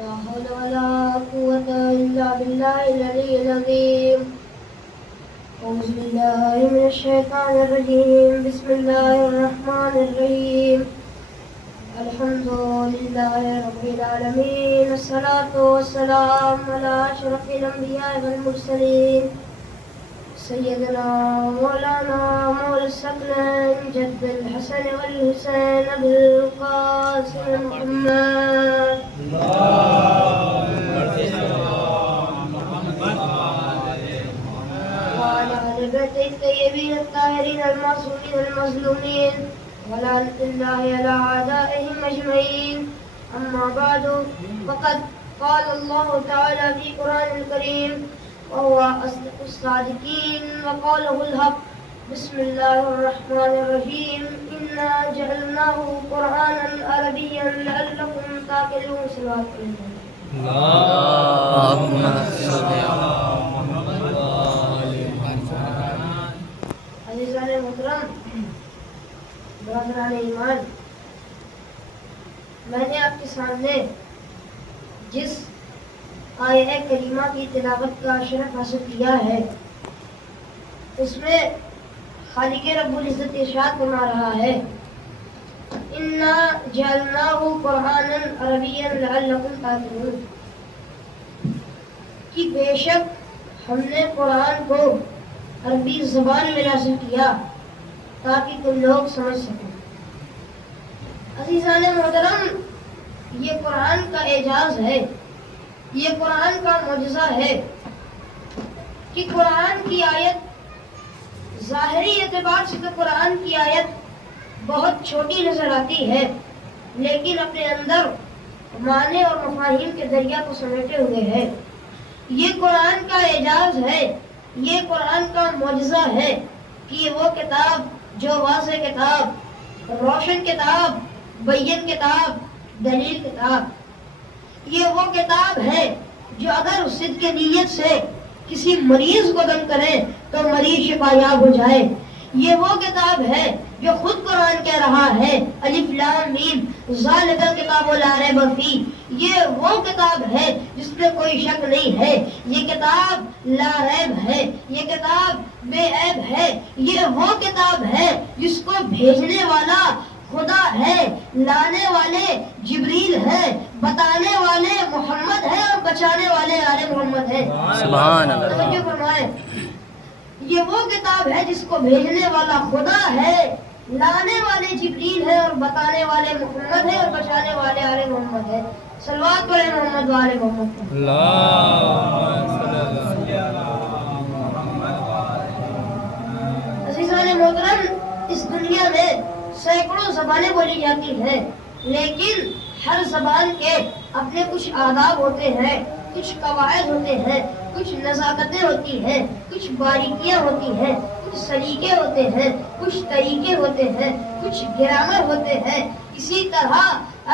لا حول ولا قوة إلا بالله العلي العظيم. أعوذ بالله من الشيطان الرجيم. بسم الله الرحمن الرحيم. الحمد لله رب العالمين. الصلاة والسلام على أشرف الأنبياء والمرسلين سيدنا مولانا مولى الثقلين جد الحسن والحسين أبي القاسم محمد وعلى آل بيته الطيبين الطاهرين المعصومين المظلومين ولعنة الله على أعدائهم أجمعين. أما بعد فقد قال الله تعالى في القرآن الكريم وهو أصدق الصادقين وقوله الحق. بسم الله الرحمن الرحيم. إنا جعلناه قرآنا عربيا لعلكم تعقلون. صلوات اللهم صل على عزیزان محترم، برادران ایمان، میں نے آپ کے سامنے جس آیہ کریمہ کی تلاوت کا شرف حاصل کیا ہے اس میں خالق رب العزت ارشاد فرما رہا ہے اِنَّا جَعَلْنَاهُ قُرْآنًا عَرَبِيًّا لَعَلَّكُمْ تَعْقِلُونَ کہ بے شک ہم نے قرآن کو عربی زبان میں نازل کیا تاکہ تم لوگ سمجھ سکیں. عزیزان محترم، یہ قرآن کا اعجاز ہے، یہ قرآن کا معجزہ ہے کہ قرآن کی آیت ظاہری اعتبار سے تو قرآن کی آیت بہت چھوٹی نظر آتی ہے، لیکن اپنے اندر معنی اور مفاہیم کے دریا کو سمیٹے ہوئے ہے. یہ قرآن کا اعجاز ہے، یہ قرآن کا معجزہ ہے کہ یہ وہ کتاب جو واضح کتاب، روشن کتاب، بین کتاب، دلیل کتاب، یہ وہ کتاب ہے جو اگر صدق نیت سے کسی مریض کو دم کرے تو مریض شفا یاب ہو جائے. یہ وہ کتاب ہے جو خود قرآن کہہ رہا ہے الف لام میم ذالک الکتاب لا ریب فیہ. یہ وہ کتاب ہے جس میں کوئی شک نہیں ہے، یہ کتاب لا ریب ہے، یہ کتاب بے عیب ہے. یہ وہ کتاب ہے جس کو بھیجنے والا خدا ہے، لانے والے جبریل ہے، بتانے والے محمد ہے اور بچانے والے آل محمد ہے. سبحان اللہ. توجہ فرمائیں، یہ وہ کتاب ہے جس کو بھیجنے والا خدا ہے، لانے والے جبریل ہے اور بتانے والے محمد ہے اور بچانے والے آل محمد ہے. صلوات پڑھیں محمد و آل محمد. عزیزان محترم، اس دنیا میں سینکڑوں زبانیں بولی جاتی ہیں، لیکن ہر زبان کے اپنے کچھ آداب ہوتے ہیں، کچھ قواعد ہوتے ہیں، کچھ نزاکتیں ہوتی ہیں، کچھ باریکیاں ہوتی ہیں، کچھ سلیقے ہوتے ہیں، کچھ طریقے ہوتے ہیں، کچھ گرامر ہوتے ہیں. اسی طرح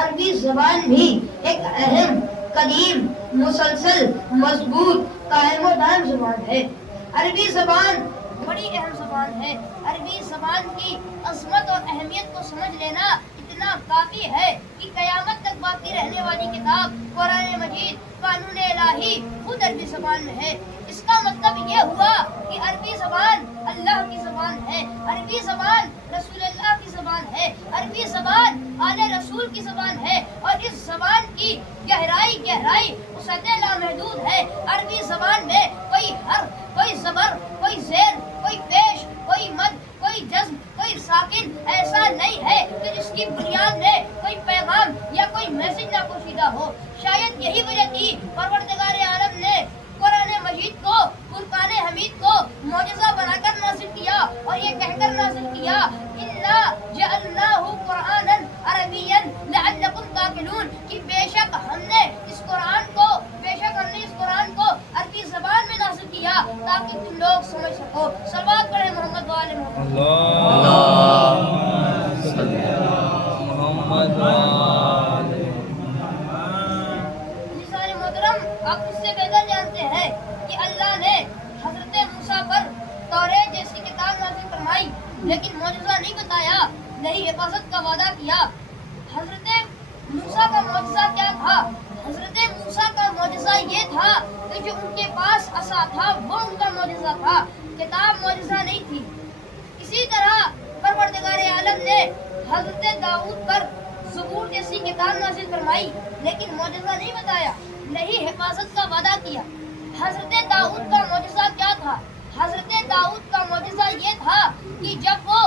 عربی زبان بھی ایک اہم، قدیم، مسلسل، مضبوط، قائم و دائم زبان ہے. عربی زبان بڑی اہم زبان ہے. عربی زبان کی عظمت اور اہمیت کو سمجھ لینا اتنا کافی ہے کہ قیامت تک باقی رہنے والی کتاب قرآن مجید قانون الہی خود عربی زبان میں ہے. اس کا مطلب یہ ہوا کہ عربی زبان اللہ کی زبان ہے، عربی زبان رسول اللہ کی زبان ہے، عربی زبان آل رسول کی زبان ہے، اور اس زبان کی گہرائی وسعت لامحدود ہے. عربی زبان میں کوئی حرف، کوئی زبر، کوئی زیر، کوئی پیش، کوئی مد، کوئی جزم، کوئی ساکن ایسا نہیں ہے کہ جس کی بنیاد میں کوئی پیغام یا کوئی میسج نہ پوشیدہ ہو. شاید یہی وجہ تھی پروردگار عالم نے قرآن مجید کو، فرقان حمید کو معجزہ بنا کر نازل کیا اور یہ کہہ کر نازل کیا اِنَّا جَعَلْنَاهُ قُرْآنًا عَرَبِيًّا لَعَلَّكُمْ تَعْقِلُونَ کہ بے شک ہم نے اس قرآن کو عربی زبان میں نازل کیا تاکہ تم لوگ سمجھ سکو. صلوات پڑھیں محمد و آل محمد. محترم، آپ اس سے بہتر جانتے ہیں کہ اللہ نے حضرت موسیٰ پر توریت جیسی کتاب نازل فرمائی لیکن معجزہ نہیں بتایا، نہیں حفاظت کا وعدہ کیا. حضرت موسیٰ کا معجزہ کیا تھا؟ حضرت تھا کہ جو ان کے پاس عصا تھا وہ ان کا معجزہ تھا، کتاب معجزہ نہیں تھی۔ اسی طرح پروردگار عالم نے حضرت داؤد پر زبور جیسی کتاب نازل فرمائی لیکن معجزہ نہیں بتایا، نہیں حفاظت کا وعدہ کیا۔ حضرت داؤد کا معجزہ کیا تھا؟ حضرت داؤد کا معجزہ یہ تھا کہ جب وہ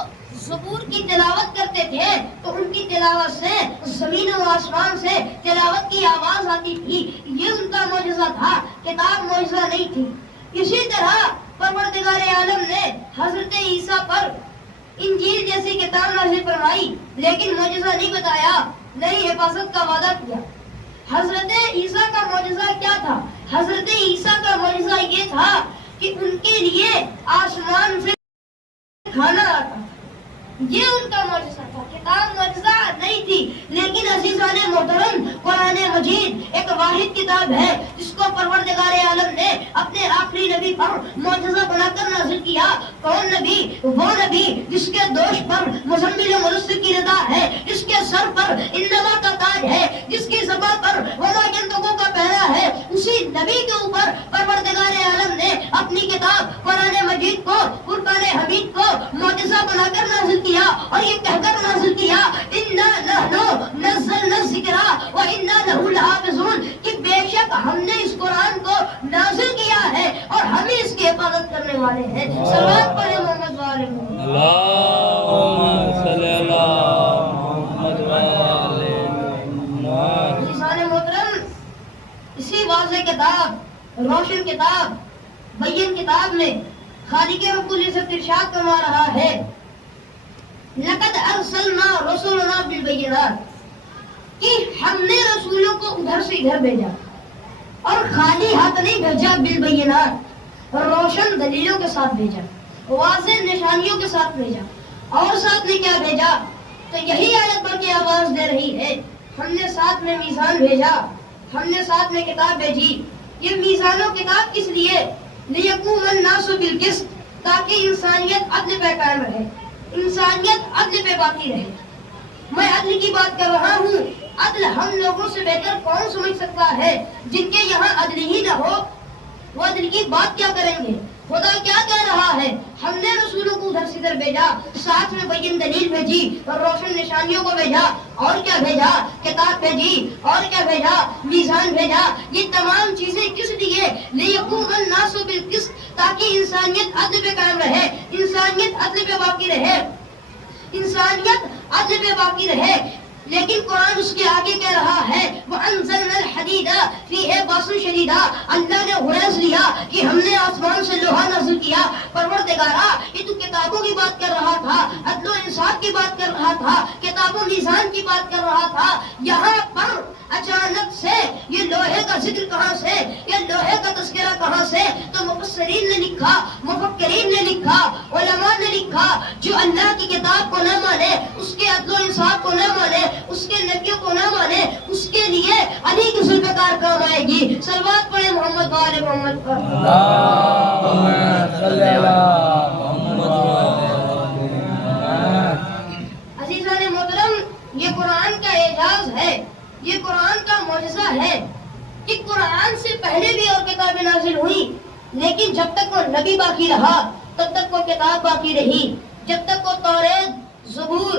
زبور کی تلاوت کرتے تھے تو ان کی تلاوت سے زمین و آسمان سے تلاوت کی آواز آتی تھی، یہ ان کا معجزہ تھا، کتاب معجزہ نہیں تھی۔ اسی طرح پروردگار عالم نے حضرت عیسیٰ پر انجیل جیسی کتاب نازل فرمائی لیکن معجزہ نہیں بتایا، نہیں حفاظت کا وعدہ کیا۔ حضرت عیسیٰ کا معجزہ کیا تھا؟ حضرت عیسیٰ کا معجزہ یہ تھا کہ ان کے لیے آسمان سے کھانا آتا، یہ ان کا معجزہ تھا، کتاب معجزہ نہیں تھی۔ لیکن عزیزان محترم، قرآن مجید ایک واحد کتاب ہے جس کو پروردگار عالم نے اپنے آخری نبی پر معجزہ بنا کر نازل کیا۔ کون نبی؟ وہ نبی جس کے دوش پر مزمل مرسل کی رضا ہے، جس کے سر پر انما کا تاج ہے، جس کی زبان پر وما ینطقو کا پہرا ہے، اسی نبی کے اوپر پروردگار عالم نے اپنی کتاب قرآن مجید کو، فرقان حمید کو معجزہ بنا کر نازل کیا اور یہ کہہ کر نازل کیا اِنَّا نَحْنُ نَزَّلْنَا الذِّكْرَ وَإِنَّا لَهُ لَحَافِظُونَ، کہ بے شک ہم نے اس قرآن کو نازل کیا ہے اور ہم ہی اس کی حفاظت کرنے والے ہیں۔ صلوات پڑھیں محمد وآل محمد۔ اللہم صلی اللہ محمد وآل محمد۔ عزیزان محترم، اسی واضح کتاب، روشن کتاب، بین کتاب میں خالق رب العزت ارشاد فرما رہا ہے لقد ارسلنا رسولنا بالبینات، کہ ہم نے رسولوں کو ادھر سے ادھر بھیجا اور خالی ہاتھ نہیں بھیجا، بالبینات، روشن دلیلوں کے ساتھ بھیجا، واضح نشانیوں کے ساتھ بھیجا۔ اور ساتھ میں کیا بھیجا؟ تو یہی آیت پر کی آواز دے رہی ہے، ہم نے ساتھ میں میزان بھیجا، ہم نے ساتھ میں کتاب بھیجی۔ یہ میزان و کتاب کس لیے؟ لیقوم الناس بالقسط، تاکہ انسانیت عدل پہ قائم رہے، انسانیت عدل پہ باقی رہے۔ میں عدل کی بات کر رہا ہوں، عدل ہم لوگوں سے بہتر کون سمجھ سکتا ہے؟ جن کے یہاں عدل ہی نہ ہو وہ عدل کی بات کیا کریں گے؟ خدا کیا کہہ رہا ہے؟ ہم نے رسولوں کو ادھر سے ادھر بھیجا، ساتھ میں بین دلیل بھیجی اور روشن نشانیوں کو بھیجا، اور کیا بھیجا؟ کتاب بھیجی، اور کیا بھیجا؟ میزان بھیجا۔ یہ تمام چیزیں کس لیے؟ لیقوم الناس بالقسط، تاکہ انسانیت عدل پہ قائم رہے، انسانیت عدل پہ باقی رہے، انسانیت عدل پہ باقی رہے۔ لیکن قرآن اس کے آگے کہہ رہا ہے وَأَنزَلْنَا الْحَدِيدَ فِيهِ بَأْسٌ شَدِيدٌ، اللہ نے غرض لیا کہ ہم نے آسمان سے لوہا نازل کیا۔ پروردگارا، یہ تو کتابوں کی بات کر رہا تھا، عدل و انصاف کی بات کر رہا تھا، کتاب و میزان کی بات کر رہا تھا، یہاں پر اچانک سے یہ لوہے کا ذکر کہاں سے، یہ لوہے کا تذکرہ کہاں سے؟ تو مفسرین نے لکھا، مفکرین نے لکھا، علماء نے لکھا، جو اللہ کی کتاب کو نہ مانے، اس کے عدل و انصاف کو نہ مانے، اس کے نبیوں کو نہ مانے، اس کے لیے علی کی ذوالفقار کام آئے گی۔ صلوات پڑھیں محمد وآل محمد پر۔ اللہم صلی اللہ محمد وآل محمد۔ عزیزان محترم، یہ قرآن کا اعجاز ہے، یہ قرآن کا معجزہ ہے کہ قرآن سے پہلے بھی اور کتابیں نازل ہوئی، لیکن جب تک وہ نبی باقی رہا تب تک وہ کتاب باقی رہی، جب تک وہ توریت، زبور،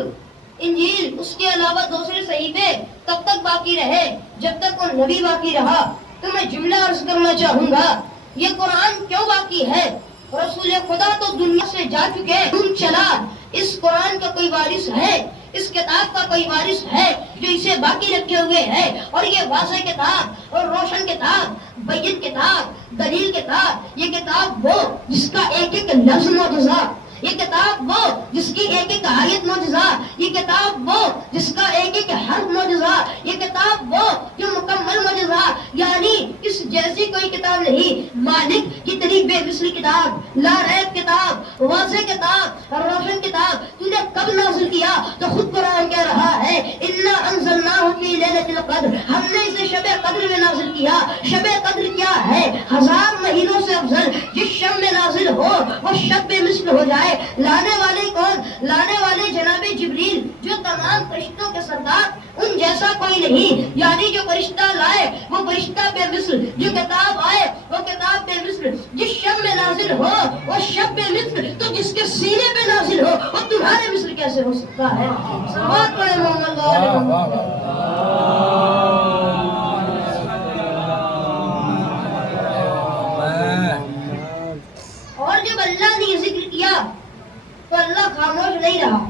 انجیل، اس کے علاوہ دوسرے صحیفے تب تک باقی رہے جب تک وہ نبی باقی رہا۔ تو میں جملہ عرض کرنا چاہوں گا، یہ قرآن کیوں باقی ہے؟ رسول خدا تو دنیا سے جا چکے، تم چلا، اس قرآن کا کوئی وارث ہے، اس کتاب کا کوئی وارث ہے جو اسے باقی رکھے ہوئے ہے؟ اور یہ واضح کتاب اور روشن کتاب، بین کتاب، دلیل کتاب، یہ کتاب وہ جس کا ایک ایک لفظ معجزہ، یہ کتاب وہ جس کی ایک ایک آیت معجزہ، یہ کتاب وہ جس کا ایک ایک حرف معجزہ، یہ کتاب وہ جو مکمل معجزہ، یعنی اس جیسی کوئی کتاب نہیں، مالک کی طریق بے مثل کتاب، لا ریب کتاب، واضح کتاب، روشن کتاب تو نے کب نازل کیا؟ تو خود قرآن کہہ رہا ہے اِنَّا أَنزَلْنَاهُ فِي لَيْلَةِ الْقَدْرِ، ہم نے اسے شب قدر میں نازل کیا۔ شب قدر کیا ہے؟ 1000 مہینوں سے افضل جس شب میں نازل ہو وہ شب بے مثل ہو جائے۔ لانے والے کون؟ لانے والے جناب جبریل، جو تمام فرشتوں کے سردار، ان جیسا کوئی نہیں، یعنی جو فرشتہ لائے وہ فرشتہ بے مثل، جو کتاب ہو وہ شب مثل تو جس کے سینے پہ نازل ہو وہ تمہارے مثل کیسے ہو سکتا ہے؟ صلوات پڑھے محمد وآل محمد۔ اور جب اللہ نے یہ ذکر کیا تو اللہ خاموش نہیں رہا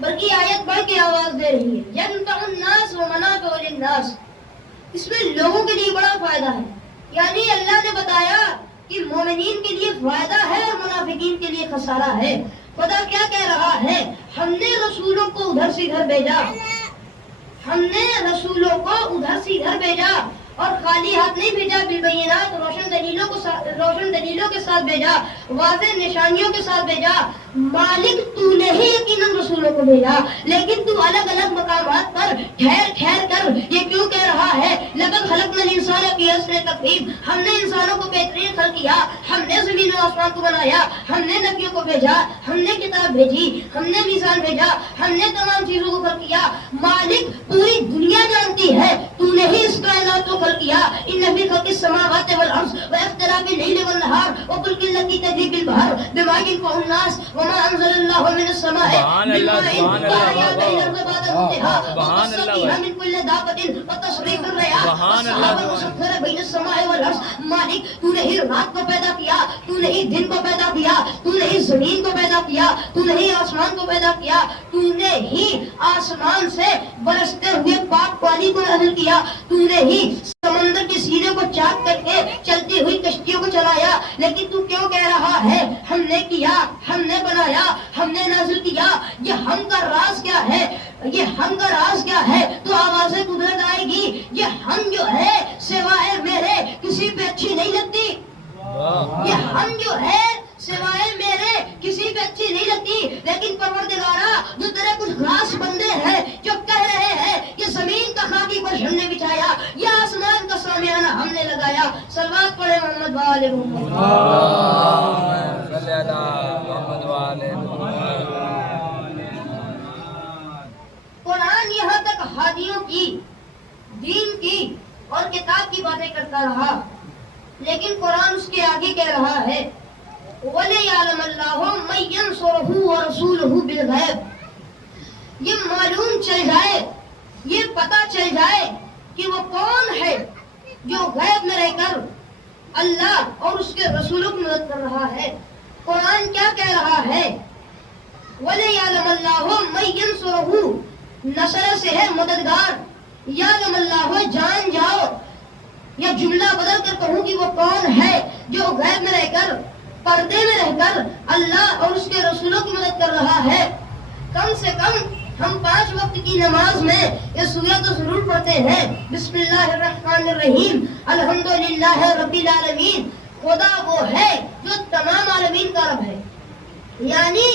بلکہ آیت پڑھ کے آواز دے رہی ہے ینفع الناس ومنافع للناس، اس میں لوگوں کے لیے بڑا فائدہ ہے، یعنی اللہ نے بتایا کہ مومنین کے لیے فائدہ ہے اور منافقین کے لیے خسارہ ہے۔ خدا کیا کہہ رہا ہے؟ ہم نے رسولوں کو ادھر سے ادھر بھیجا، ہم نے رسولوں کو ادھر سے ادھر بھیجا اور خالی ہاتھ نہیں بھیجا، بالبینات روشن دلیلوں کے ساتھ بھیجا، واضح نشانیوں کے ساتھ بھیجا۔ مالک تو نے ہی یقیناً رسولوں کو بھیجا، لیکن تو الگ الگ مقامات پر ٹھہر کر یہ کیوں کہہ رہا ہے لقد خلقنا الانسان فی احسن تقویم، ہم نے انسانوں کو بہترین خلق کیا، ہم نے زمین و آسمان کو بنایا، ہم نے نبیوں کو بھیجا، ہم نے کتاب بھیجی، ہم نے میزان بھیجا، ہم نے تمام چیزوں کو خلق کیا۔ مالک پوری دنیا جانتی ہے تو نے ہی اس کائنات کو خلق کیا۔ ان فی خلق السماوات والارض واختلاف اللیل والنہار وفلک التي تجری بالبحر بما ينفع الناس وما انزل الله من السماء من ماء فأحيا به الارض بعد موتها وبث فيها من كل دابة وتصريف الرياح والسحاب المسخر بين السماء والارض۔ مالک تو نے ہی رات کو پیدا کیا، تو نے ہی دن کو پیدا کیا، تو نے ہی زمین کو پیدا کیا، تو نے ہی آسمان کو پیدا کیا، تو نے ہی آسمان سے برستے ہوئے پاک پانی کو نازل کیا، تو نے ہی سمندر کے سینے کو چاک کر کے چلتی ہوئی کشتیوں کو چلایا۔ لیکن تو کیوں کہہ رہا ہے ہم نے کیا، ہم نے بنایا، ہم نے نازل کیا؟ یہ ہم کا راز کیا ہے؟ یہ ہم کا راز کیا ہے؟ تو آوازیں قدرت آئے گی، یہ ہم جو ہے سوائے میرے کسی پہ اچھی نہیں لگتی، یہ ہم جو ہے سوائے میرے کسی پہ اچھی نہیں لگتی، لیکن پروردگارا جو تیرے کچھ خاص بندے ہیں جو کہہ رہے ہیں کہ زمین کا خاکی فرش ہم نے بچھایا، یا آسمان کا سامیانہ ہم نے لگایا۔ صلوات پڑھے محمد وآل محمد۔ قرآن یہاں تک ہادیوں کی، دین کی اور کتاب کی باتیں کرتا رہا، لیکن قرآن اس کے آگے کہہ رہا ہے وَلِيَعْلَمَ اللَّهُ مَن يَنصُرُهُ وَرَسُولُهُ بِالْغَيْبِ، یہ معلوم چل جائے، یہ پتہ چل جائے کہ وہ کون ہے جو غیب میں رہ کر اللہ اور اس کے رسولوں کی مدد کر رہا ہے۔ قرآن کیا کہہ رہا ہے؟ وَلِيَعْلَمَ اللَّهُ مَن يَنصُرُهُ، نصر سے ہے مددگار، یعلم اللہ جان جاؤ، یا جملہ بدل کر کہوں کہ وہ کون ہے جو غیب میں رہ کر پردے میں رہ کر اللہ اور اس کے رسولوں کی مدد کر رہا ہے۔ کم سے کم ہم 5 وقت کی نماز میں یہ سورہ تو ضرور پڑھتے ہیں، بسم اللہ الرحمن الرحیم الحمدللہ رب العالمین۔ خدا وہ ہے جو تمام عالمین کا رب ہے، یعنی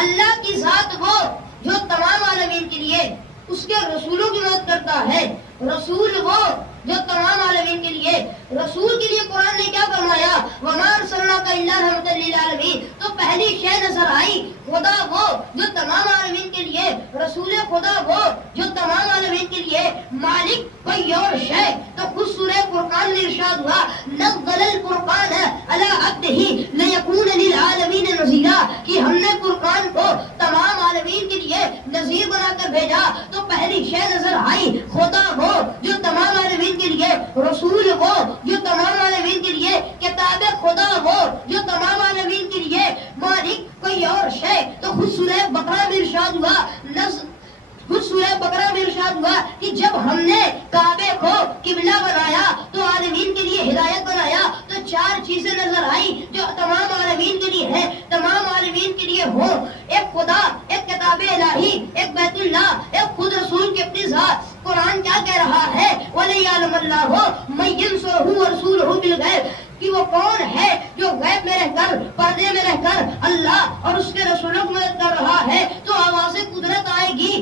اللہ کی ذات وہ جو تمام عالمین کے لیے اس کے رسولوں کی مدد کرتا ہے، رسول وہ جو تمام عالمین کے لیے، رسول کے لیے قرآن نے کیا فرمایا وَمَا أَرْسَلْنَاكَ إِلَّا رَحْمَةً لِّلْعَالَمِينَ، تو پہلی شے نظر آئی خدا وہ جو تمام عالمین کے لیے، رسول خدا وہ جو تمام عالمین کے لیے، مالک کوئی اور شے۔ تو خود سورہ فرقان میں ارشاد ہوا نَزَّلَ الْفُرْقَانَ عَلَىٰ عَبْدِهِ لِيَكُونَ لِلْعَالَمِينَ نَذِيرًا، کہ ہم نے فرقان کو تمام عالمین کے لیے نذیر بنا کر بھیجا۔ تو پہلی شے نظر آئی خدا وہ جو تمام عالمین کے لیے، رسول وہ جو تمام عالمین کے لیے، کتاب خدا وہ جو تمام عالمین کے لیے، مالک کوئی اور شے۔ تو خود سورہ بقرہ میں ارشاد ہوا خود سورہ بقرہ میں ارشاد ہوا کہ جب ہم نے کعبے کو قبلہ بنایا تو عالمین کے لیے ہدایت بنایا، تو 4 چیزیں نظر آئی جو تمام عالمین کے لیے ہیں، تمام عالمین کے لیے ہوں، ایک خدا، ایک کتاب الہی، ایک بیت اللہ، ایک خود رسول کی اپنی ذات۔ قرآن کیا کہہ رہا ہے وَلِيَعْلَمَ اللَّهُ مَن يَنصُرُهُ وَرَسُولُهُ بِالْغَيْبِ، کہ وہ کون ہے جو غیب میں رہ کر پردے میں رہ کر اللہ اور اس کے رسولوں کو مدد کر رہا ہے۔ تو آواز قدرت آئے گی،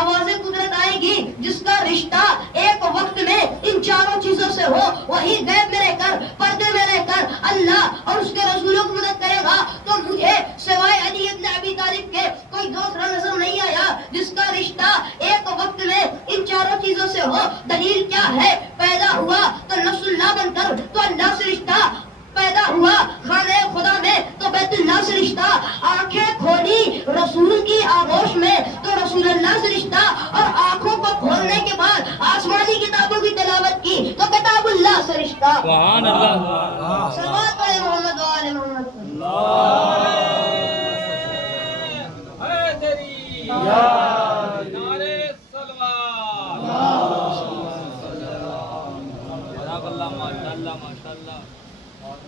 آواز قدرت آئے گی جس کا رشتہ ایک وقت میں ان 4 چیزوں سے ہو، وہی غیب میں رہ کر پردے میں رہ کر اللہ اور اس کے رسولوں کو مدد کرے گا۔ تو مجھے سوائے علی ابن ابی طالب کے کوئی دوسرا نظر نہیں آیا جس کا رشتہ ایک وقت میں ان 4 چیزوں سے ہو۔ دلیل کیا ہے؟ پیدا ہوا تو نفس اللہ بن کر، تو اللہ سے رشتہ، پیدا ہوا خانہ خدا سکتا. سبحان اللہ. صلوات پڑھے محمد و آل محمد.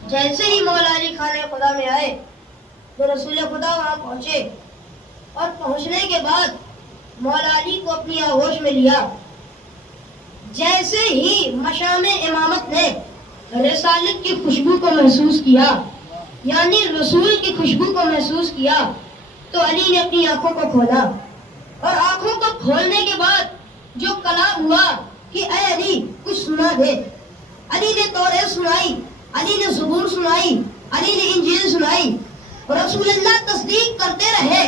جیسے ہی مولا علی خانہ خدا میں آئے تو رسول خدا وہاں پہنچے اور پہنچنے کے بعد مولا علی کو اپنی آغوش میں لیا. جیسے ہی مشام امامت نے رسالت کی خوشبو کو محسوس کیا، یعنی رسول کی خوشبو کو محسوس کیا، تو علی نے اپنی آنکھوں کو کھولا اور آنکھوں کو کھولنے کے بعد جو کلام ہوا کہ اے علی کچھ سنا دے. علی نے توریت سنائی، علی نے زبور سنائی، علی نے انجیل سنائی. رسول اللہ تصدیق کرتے رہے،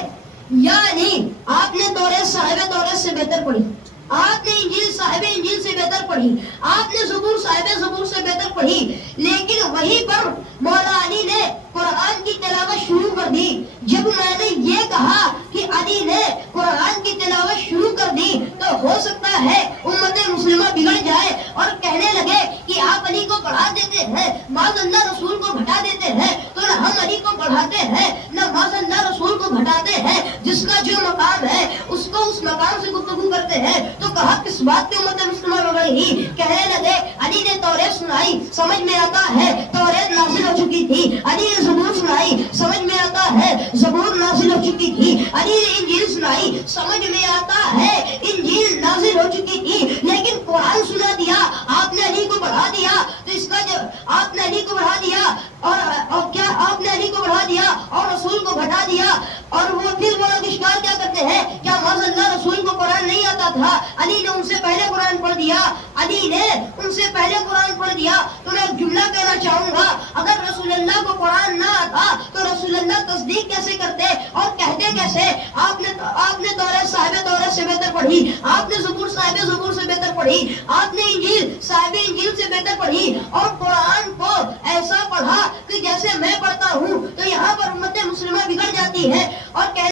یا علی آپ نے توریت صاحب توریت سے بہتر پڑھی، آپ نے انجیل صاحب انجیل سے بہتر پڑھی، آپ نے زبور صاحب زبور سے بہتر پڑھی. لیکن وہیں پر مولا علی نے قرآن کی تلاوت شروع کر دی. جب میں نے یہ کہا کہ علی نے قرآن کی تلاوت شروع کر دی تو ہو سکتا ہے امت مسلمہ بگڑ جائے اور کہنے لگے کہ آپ علی کو پڑھا دیتے ہیں، معاذ اللہ رسول کو بھٹا دیتے ہیں. تو نہ ہم علی کو پڑھاتے ہیں نہ معاذ اللہ رسول کو بھٹاتے ہیں. جس کا جو مقام ہے اس کو اس مقام سے گفتگو کرتے ہیں. تو کہا کس بات کی امت مسلمہ بگڑ گئی؟ کہنے لگے علی نے توریت سنائی، سمجھ میں آتا ہے توریت نازل ہو چکی تھی. علی نے زبور سنائی، سمجھ میں آتا ہے زبور نازل ہو چکی تھی. علی نے انجیل سنائی، سمجھ میں آتا ہے انجیل نازل ہو چکی تھی. لیکن قرآن سنا دیا، آپ نے علی کو پڑھا دیا. تو اس کا جو آپ نے علی کو پڑھا دیا اور کیا آپ نے علی کو پڑھا دیا اور رسول کو بھٹا دیا. اور وہ پھر وہ لوگ اشکال کیا کرتے ہیں، کیا معاذ اللہ رسول کو قرآن نہیں آتا تھا؟ علی نے ان سے پہلے قرآن پڑھ دیا، علی نے ان سے پہلے قرآن پڑھ دیا. تو میں ایک جملہ کہنا چاہوں گا، اگر رسول اللہ کو قرآن نہ آتا تو رسول اللہ تصدیق کیسے کرتے اور کہتے کیسے؟ آپ نے توریت صاحب توریت سے بہتر پڑھی، آپ نے زبور صاحب زبور سے بہتر پڑھی، آپ نے انجیل صاحب انجیل سے بہتر پڑھی اور قرآن کو ایسا پڑھا کہ جیسے میں پڑھتا ہوں. تو یہاں پر امت مسلمہ بگڑ جاتی ہے اور